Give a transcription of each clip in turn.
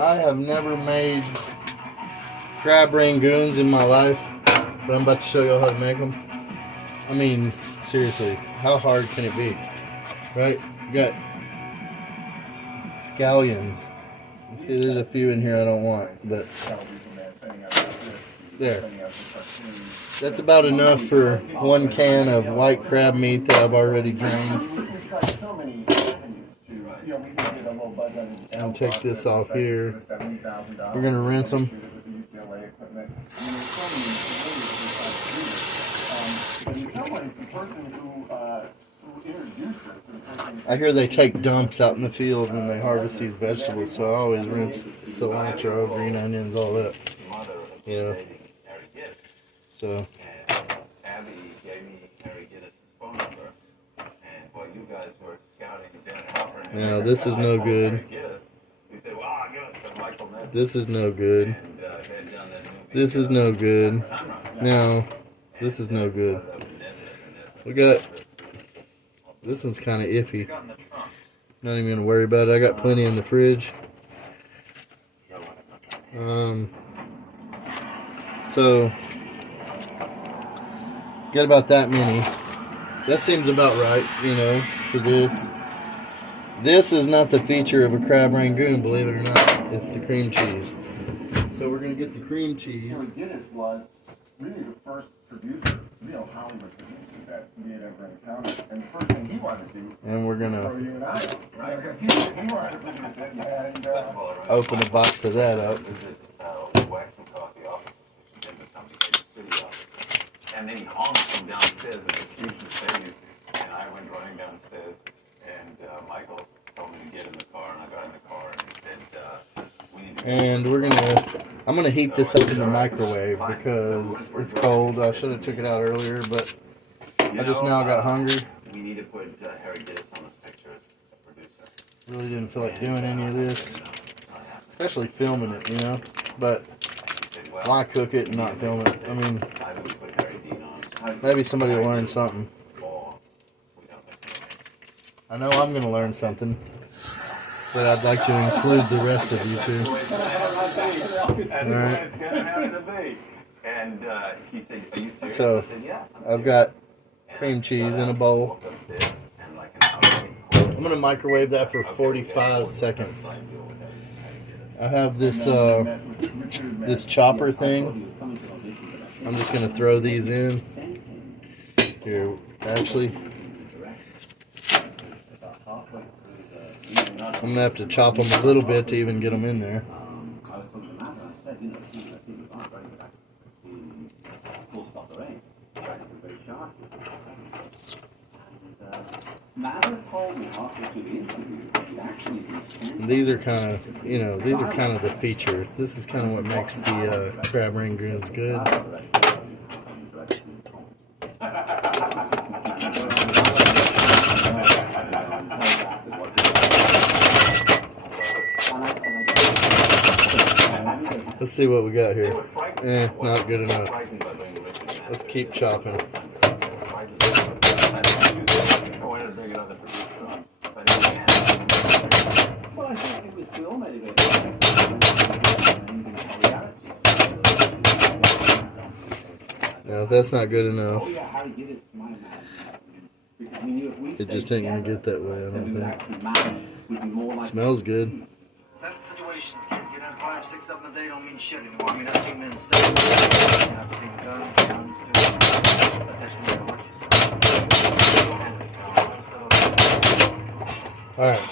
I have never made crab rangoons in my life, but I'm about to show y'all how to make them. I mean, seriously, how hard can it be? Right? You got scallions. You see, there's a few in here I don't want, but there. That's about enough for 1 can of white crab meat that I've already drained. I'll take this off here. We're going to rinse them. I hear they take dumps out in the field when they harvest these vegetables, so I always rinse cilantro, green onions, all that. Yeah. So. Now this is no good. This is no good. This is no good. Now, this is no good. We got, this one's kind of iffy. Not even gonna worry about it. I got plenty in the fridge. So got about that many. That seems about right, you know, for this. This is not the feature of a crab rangoon, believe it or not. It's the cream cheese. So we're going to get the cream cheese. Guinness was really the first producer, real Hollywood producer that we had ever encountered. And the first thing he wanted to do and we're going to open a box of that up. And then he honked from downstairs at the huge Mercedes, and I went running downstairs, and Michael told me to get in the car, and I got in the car, and he said, we need to... And I'm gonna heat this up in the microwave because it's cold. I should have took it out earlier, but I just now got hungry. We need to put Harry Gittes on this picture as a producer. Really didn't feel like doing any of this, especially filming it, you know, but why cook it and not film it? I mean, maybe somebody will learn something. I know I'm going to learn something, but I'd like to include the rest of you too. Alright. So, I've got cream cheese in a bowl. I'm going to microwave that for 45 seconds. I have this this chopper thing. I'm just going to throw these in. Here, actually, I'm going to have to chop them a little bit to even get them in there. And these are kind of, you know, these are kind of the feature. This is kind of what makes the crab rangoons good. Let's see what we got here. Not good enough. Let's keep chopping. No, that's not good enough. It just ain't gonna get that way, I don't think. Smells good. That situations, kids, get in 5, 6 of them a day don't mean shit anymore. I mean, I've seen men stay. I've seen guns too. But that's when they're Alright.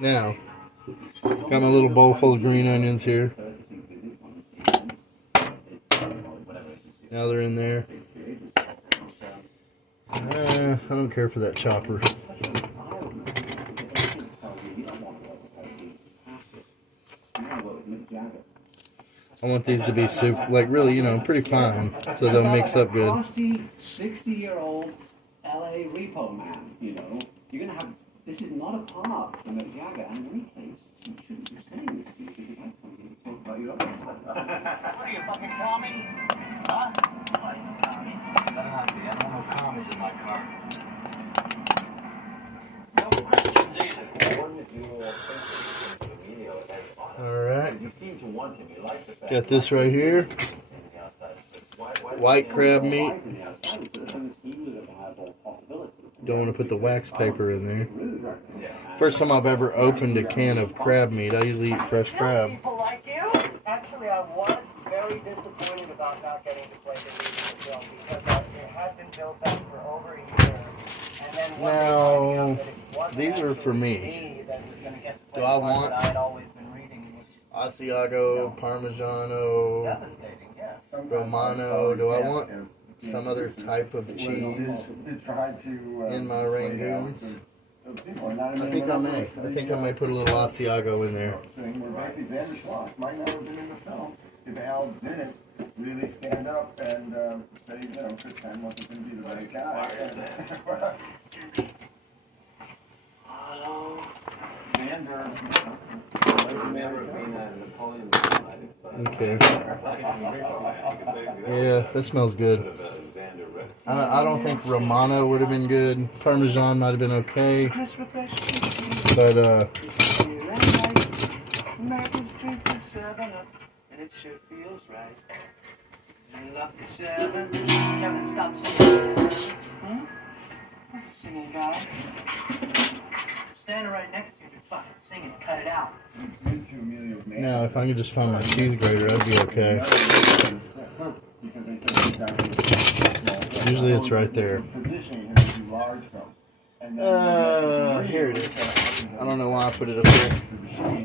Now, got my little bowl full of green onions here. Now they're in there. I don't care for that chopper. I want these to be super, like really, you know, pretty fine, so they'll mix up good. 60-year-old LA repo man, you know, you're gonna have. This is not a part from Mick Jagger, and in any case, you shouldn't be saying this. You should be like something to talk about your own. What are you, fucking commie? Huh? Commie? Better not be. I don't want no commies in my car. No Christians either. You seem to want him. You like the fact. Got this right here. White crab meat. Don't want to put the wax paper in there. First time I've ever opened a can of crab meat. I usually eat fresh crab. People like you. Actually, I was very disappointed about not getting to play the lead in the film because it had been built up for over a year. And then Now, these are for me. Do I want Asiago, Parmigiano, Romano? Do I want some other type of cheese in my Rangoons? I think I may. I think I might put a little Asiago in there. Might not have been in the film if Al didn't really stand up and say, you know, Chris Penn wasn't going to be the right guy. Hello. Xander, Okay. Yeah, that smells good. I don't think Romano would have been good. Parmesan might have been okay. But, Americans drink from 7-Up, and it sure feels right. Lucky 7. Kevin, stop singing. Who's the singing guy? Standing right next to you, you're fucking singing. Cut it out. now, if I could just find my cheese grater, I'd be okay. Usually it's right there. Here it is. I don't know why I put it up here.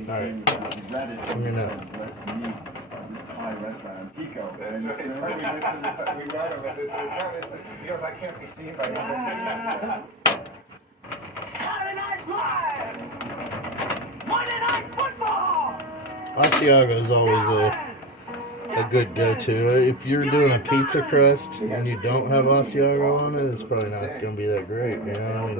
Alright. I'm gonna... Asiago is always a good go-to. If you're doing a pizza crust and you don't have Asiago on it, it's probably not going to be that great. You know, I mean,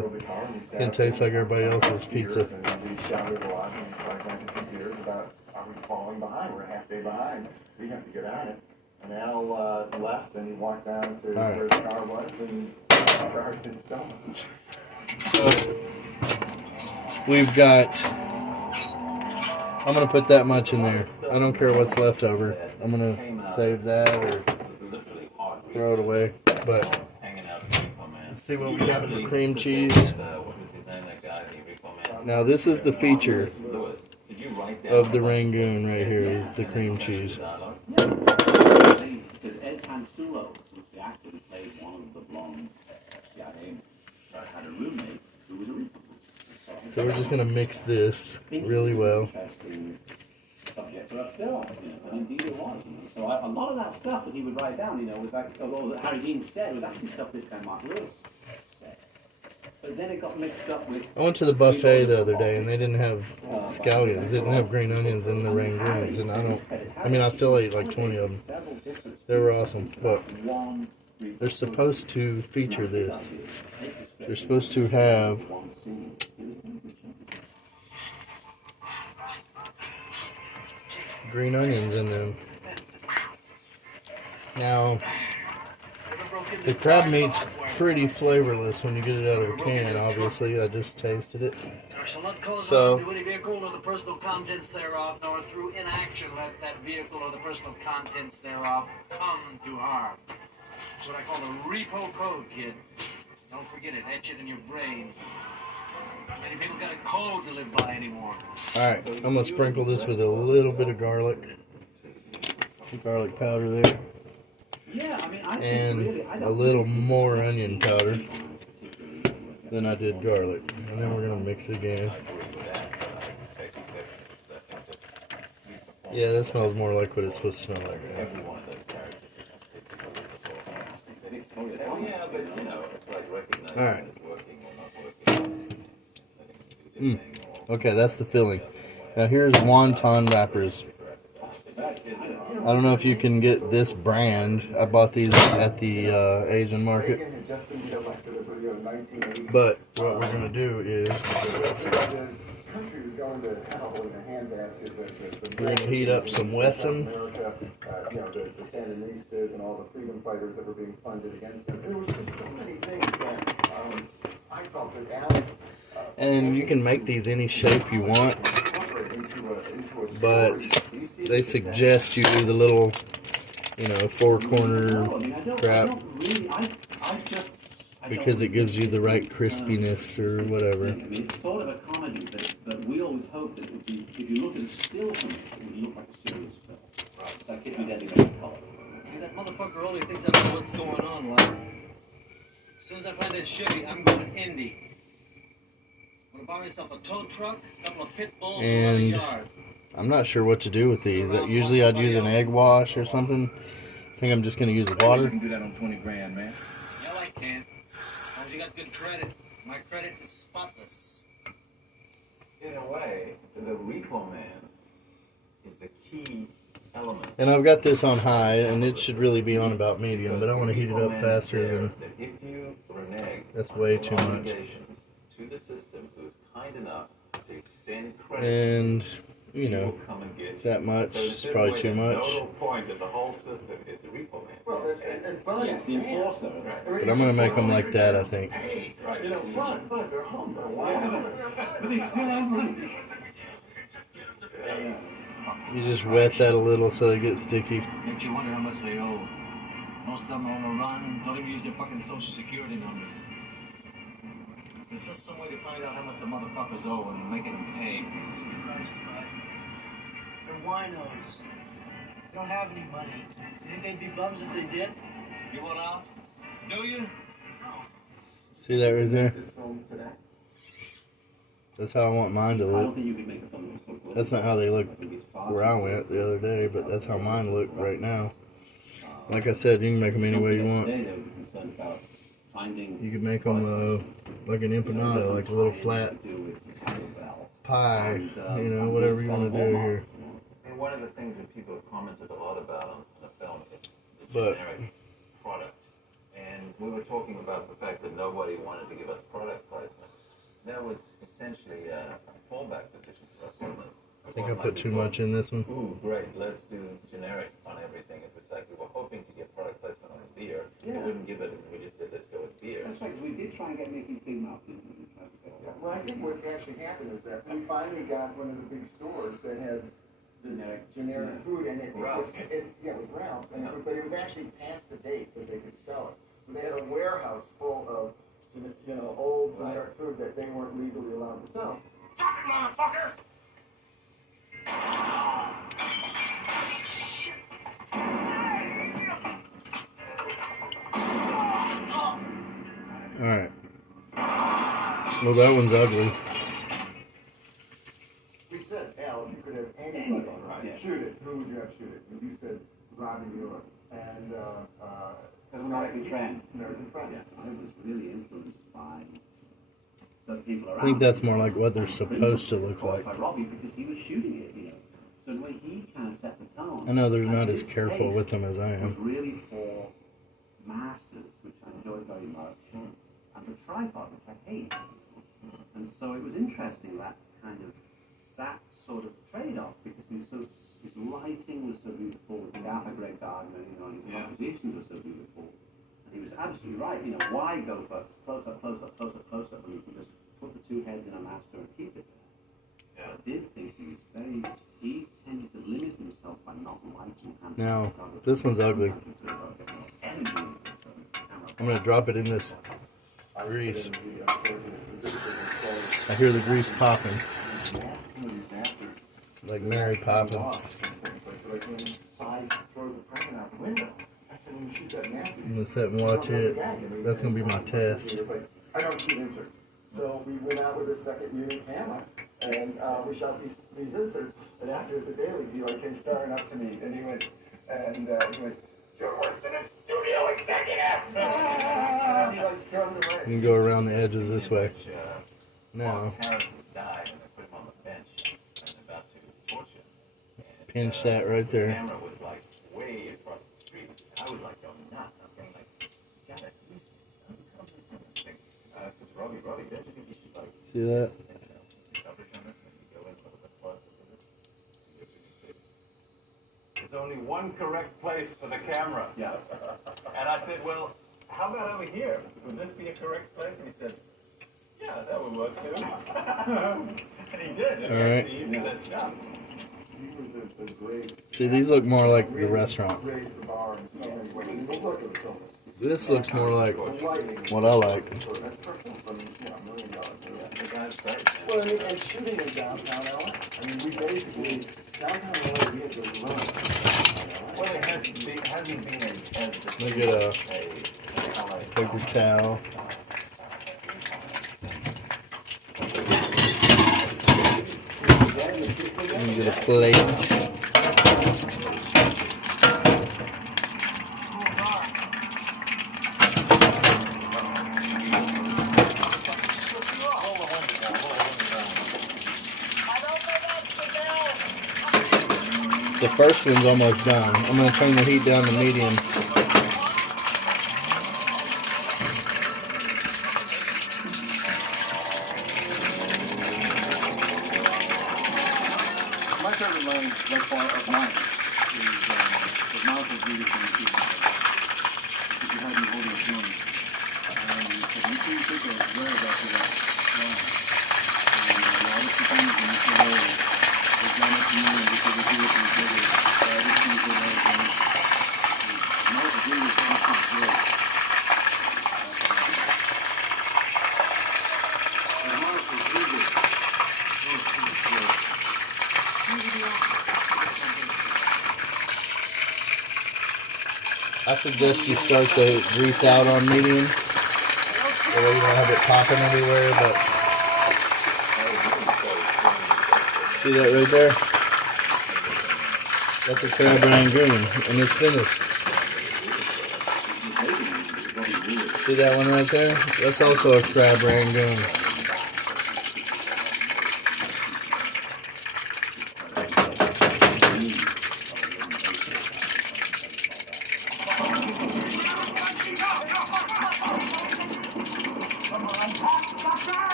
it's going to taste like everybody else's pizza. We shouted a lot and about, are we falling behind? We're a half day behind. We have to get on it. And Al left and he walked down to where his car was and the car had been stolen. So, we've got... I'm going to put that much in there. I don't care what's left over. I'm going to save that or throw it away. But let's see what we got for cream cheese. Now this is the feature of the Rangoon right here is the cream cheese. So we're just going to mix this really well. So a lot of that stuff that he would write down, you know, was like, although that Harry Dean said was actually stuff this guy Mark Lewis said. But then it got mixed up with... I went to the buffet the other day and they didn't have scallions. They didn't have green onions in the Rangoons. And I still ate like 20 of them. They were awesome. But they're supposed to feature this. They're supposed to have... green onions in them. Now, the crab meat's pretty flavorless when you get it out of a can, obviously. I just tasted it. So, do any vehicle or the personal contents thereof, nor through inaction let that vehicle or the personal contents thereof come to harm. That's what I call the repo code, kid. Don't forget it. Etch it in your brain. Many people got a code to live by anymore. Alright, I'm going to sprinkle this with a little bit of garlic. Some garlic powder there. And a little more onion powder than I did garlic. And then we're going to mix it again. Yeah, that smells more like what it's supposed to smell like. Alright. Okay, that's the filling. Now here's wonton wrappers. I don't know if you can get this brand. I bought these at the Asian market. But what we're going to do is we're going to heat up some Wesson. And you can make these any shape you want, but they suggest you do the little, you know, four-corner crap because it gives you the right crispiness or whatever. I mean, it's sort of a comedy, but we always hope that if you look at a still from it, it would look like a serious film. Right. It's like Hit Me Deadly Red Color. See, that motherfucker only thinks I know what's going on, like. As soon as I find that Chevy, I'm going Indy. I'm gonna buy myself a tow truck, a couple of pit bulls, and a yard. I'm not sure what to do with these. Usually I'd use an egg wash or something. I think I'm just going to use water. You can do that on 20 grand, man. Hell, I can. As long as you got good credit. My credit is spotless. In a way, the repo man is the key element. And I've got this on high, and it should really be on about medium, but I want to heat it up faster than... That's way too much. To the system who's kind enough to extend credit. And, you know, that much is probably too much. The total point of the whole system is the repo man. Well, Yes, the enforcer. But I'm going to make them like that, I think. You know, but they're humble. But they still have money. You just wet that a little so they get sticky. Makes you wonder how much they owe. Most of them are on the run, don't even use their fucking social security numbers. There's just some way to find out how much the motherfuckers owe and making them pay. Jesus Christ, bud. They're winos. They don't have any money. You think they'd be bums if they did? You want out? Do you? No. See that right there? That's how I want mine to I don't look. think you could make a film so good. That's not how they look where I went the other day, but that's how mine look right now. Like I said, you can make them any way you want. Today they were concerned about finding You could make them like an empanada, like a little flat pie, you know, whatever you want to do here. And one of the things that people have commented a lot about on the film is the But generic product. And we were talking about the fact that nobody wanted to give us product placement. That was essentially a fallback position for us, wasn't it? I think I put too much in this one. Ooh, great, let's do generic on everything. It was like we were hoping to get product placement on beer. We wouldn't give it, and we just said, let's go with beer. That's right, we did try and get Mickey Big Mouth. Well, I think what actually happened is that we finally got one of the big stores that had this generic food, and it was Ralph's, but it was actually past the date that they could sell it. So they had a warehouse full of, you know, old generic food that they weren't legally allowed to sell. Stop it, motherfucker! Alright. Well, that one's ugly. We said, Al, if you could have anybody shoot it, who would you have shoot it? And you said Robbie Mueller. And, American Friend. American Friend. Yeah, I was really influenced by the people around. I think that's more like what they're supposed to look like. By Robbie, because he was shooting it, you know. So the way he kind of set the tone. I know they're not as careful with them as I was am. really for masters, which I enjoyed very much, and the tripod, which I hate. And so it was interesting that sort of trade-off, because his writing was so beautiful, the Arthur Gregg argument, you know, and his compositions were so beautiful. And he was absolutely right, you know, why go for close up, close up, close up, close up, when you can just put the two heads in a master and keep it there. I did think he tended to limit himself by not liking him. Now, this one's ugly. I'm going to drop it in this grease. I hear the grease popping. Like Mary Poppins. I'm going to sit and watch it. That's going to be my test. I don't keep inserts. So we went out with a second unit camera, and we shot these inserts. And after the dailies, he came staring up to me, and he went, "You're worse than a studio executive." And he strummed the right. You can go around the edges this way. Now, Died, and they put him on the bench and about to torture him. pinch that right The there. camera was like way across the street. I was like going nuts. I was going like, "God, that police thing." I said, Robbie, don't you think you should like See that? coverage on this? And you go in a little bit closer to this. There's only one correct place for the camera. Yeah. And I said, well, how about over here? Would this be a correct place? And he said, yeah, that would work too. And he did. And All right. he did that shot. He was See, these look more like the restaurant. This looks more like what I like. Well, I mean, and shooting in downtown LA. I mean, we basically, downtown LA, we had to run. Well, it hasn't been as Look at a paper towel. And get a plate. The first one's almost done. I'm going to turn the heat down to medium. My favorite line thus far of mine is the mouth is really from the people. If you had me holding a gun, you see people aware of that line. And a lot of the things in this area, they've done it to me and because they do it from the city. I just think they're right. The mouth is really from the city. The mouth is really I suggest you start the grease out on medium. That way you don't have it popping everywhere, but see that right there? That's a crab rangoon, and it's finished. See that one right there? That's also a crab rangoon.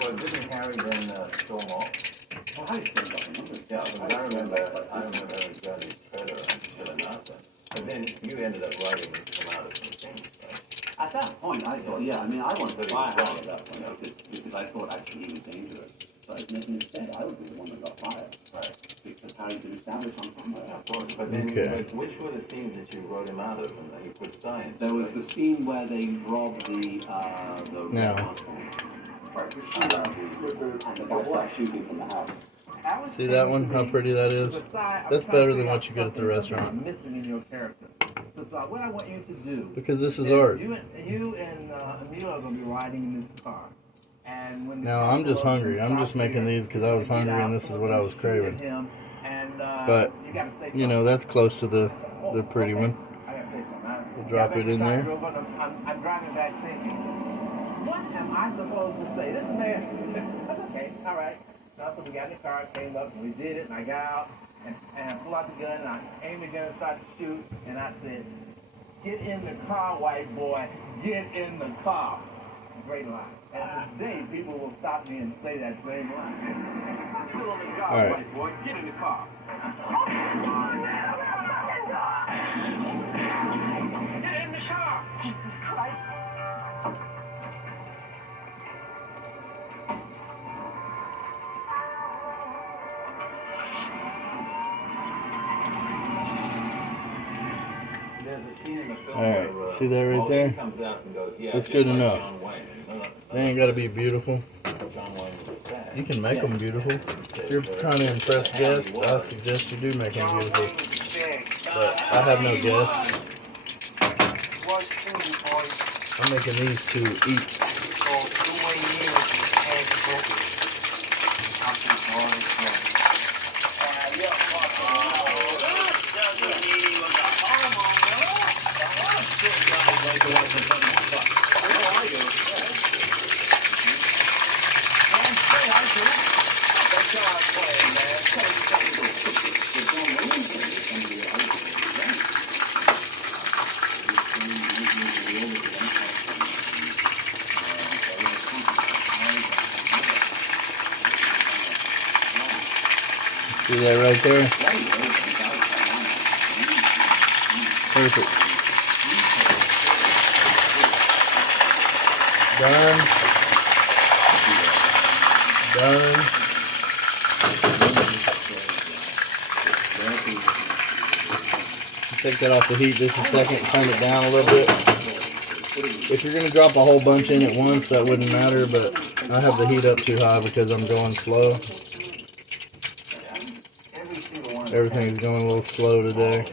So didn't Harry then storm off? Yeah, I remember having Johnny's trailer and chilling out there. But then you ended up writing this come out of some things, right? At that point, I thought, yeah, I mean, I wanted to fire Harry at that point because I thought actually he was dangerous. So instead, I would be the one that got fired. Right. Because Harry's been established on somewhere. Yeah, of course. But then, but which were the scenes that you wrote him out of and that you put science? There was the scene where they robbed the No. Right, the shootout with the and the guy started shooting from the house. See that one? How pretty that is? That's better than what you get at the restaurant. Missing in your character. So what I want you to do. Because this is art. You and Emilio are going to be riding in this car. And when Now, I'm just hungry. I'm just making these because I was hungry and this is what I was craving. But, you know, that's close to the pretty one. We'll drop it in there. I'm driving back thinking, what am I supposed to say? This man, that's okay, all right. So we got in the car, came up, and we did it, and I got out, and I pulled out the gun, and I aimed the gun and started to shoot, and I said, get in the car, white boy, get in the car. Great line. And today, people will stop me and say that same line. Get in the car, right. white boy, get in the car. Get in the car! Jesus Christ! There's a scene in the film Alright, where, see that right there? comes out and goes, yeah, That's just good like enough. John Wayne. They ain't got to be beautiful. John Wayne was sad. You can make them beautiful. If you're trying to impress guests, I suggest you do make them beautiful. But I have no guests. I'm making these to eat. See that right there? Perfect. Done. Done. Take that off the heat just a second, turn it down a little bit. If you're going to drop a whole bunch in at once, that wouldn't matter, but I have the heat up too high because I'm going slow. Everything's going a little slow today.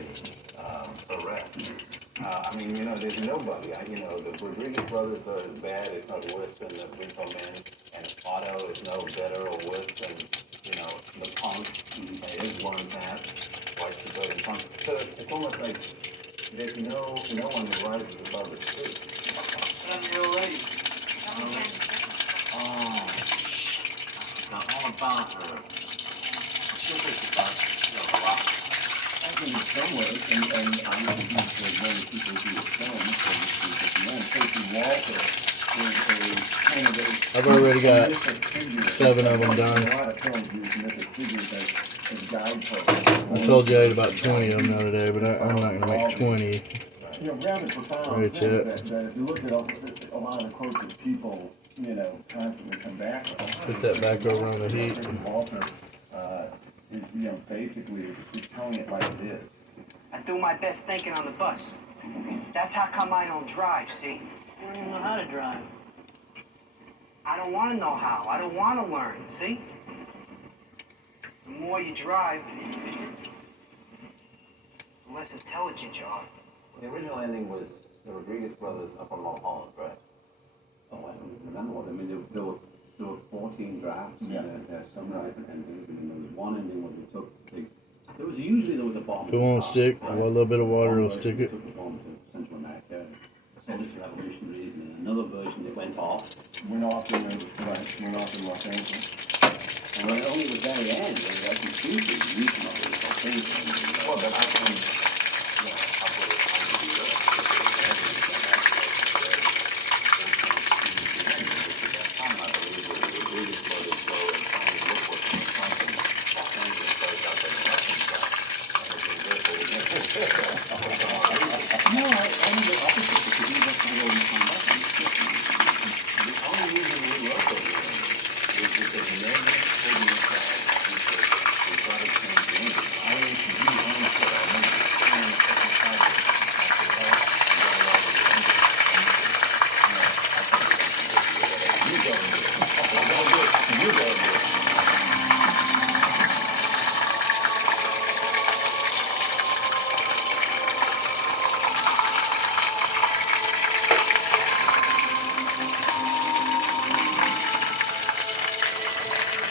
I mean, you know, there's nobody. You know, the Rodriguez brothers are as bad, if not worse, than the Rico Men, and Otto is no better or worse than, you know, the Punk. His one path, White Suburban Punk. So it's almost like there's no one who rises above the street. You're right. Now, all about her. She'll think about a lot. I think in some ways, and I know there's many people who do films, Tracy Walter is a kind of a... I've already got 7 of them done. A lot of films use mythic figures as guideposts. I told you I had about 20 of them the other day, but I'm not going to make 20. You know, rather profound Right, things yeah. that if you look at a lot of the quotes that people, you know, constantly come back with. Put that back over on the heat. Walter, is, you know, basically is telling it like it is. I do my best thinking on the bus. That's how come I don't drive, see? You don't even know how to drive. I don't want to know how. I don't want to learn, see? The more you drive, the less intelligent you are. The original ending was the Rodriguez brothers up on Mulholland, right? Oh, I don't remember what. I mean, there were 14 drafts. Yeah. There are some different endings. I mean, there was one ending where they took usually there was a bomb. If it won't stick, a little bit of water will stick it. Took the bomb to Central America, essentially revolutionaries, and another version that went off. Went off in Los Angeles. And then only the very end, they were actually shooting, using all these things. Well, but I can, you know,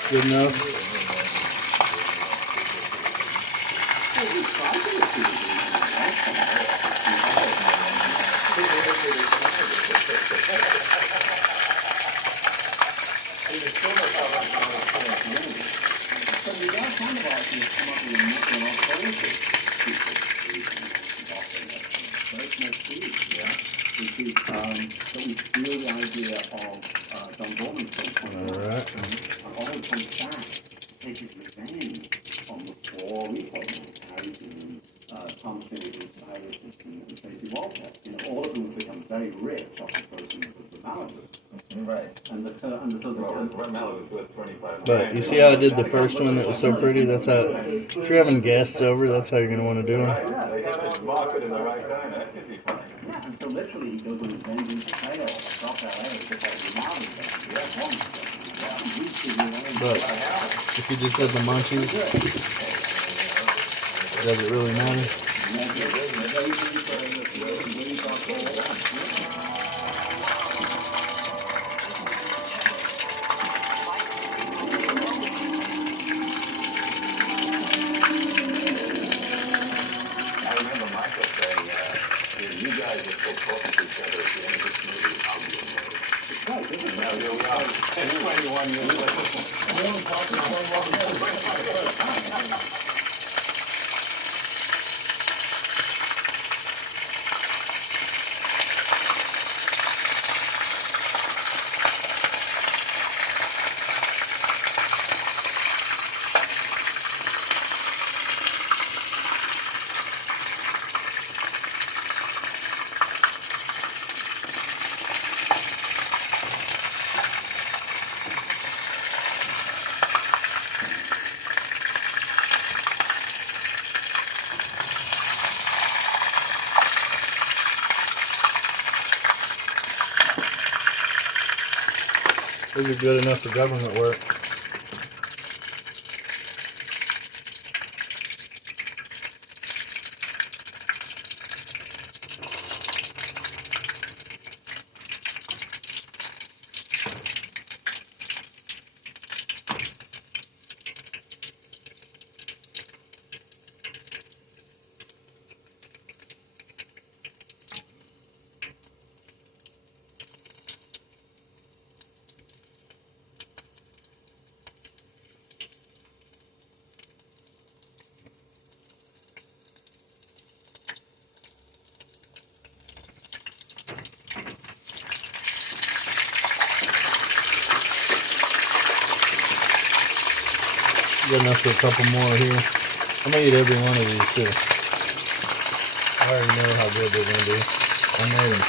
Good enough. But you see how I did the first one that was so pretty? That's how, if you're having guests over, that's how you're going to want to do them. they got this market in the right time. That could be fun. Yeah, and so literally he goes on his vengeance trail across LA, just like the mountains. But if you just had the munchies, does it really matter? Those are good enough for government work. Got enough for a couple more here. I'm gonna eat every one of these too. I already know how good they're gonna be. I made them.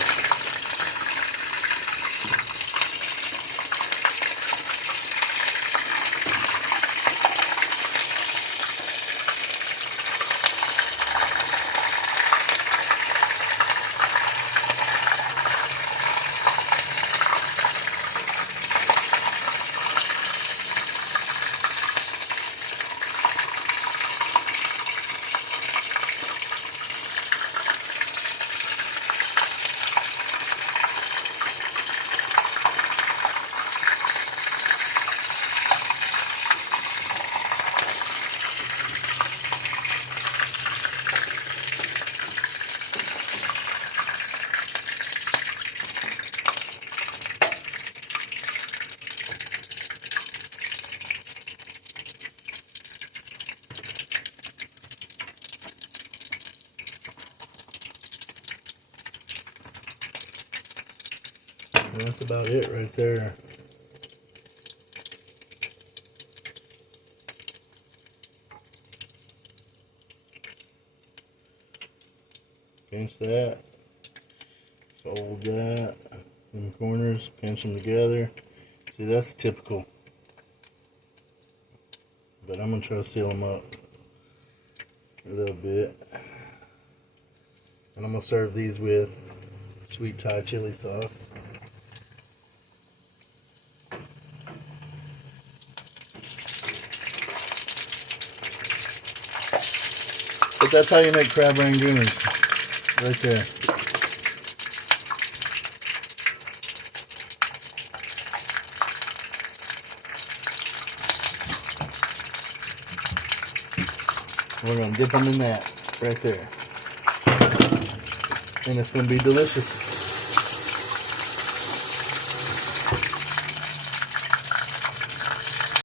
And that's about it right there. Pinch that, fold that in the corners, pinch them together. See, that's typical, but I'm gonna try to seal them up a little bit. And I'm gonna serve these with sweet Thai chili sauce. But that's how you make crab rangoons, right there. We're gonna dip them in that, right there. And it's gonna be delicious.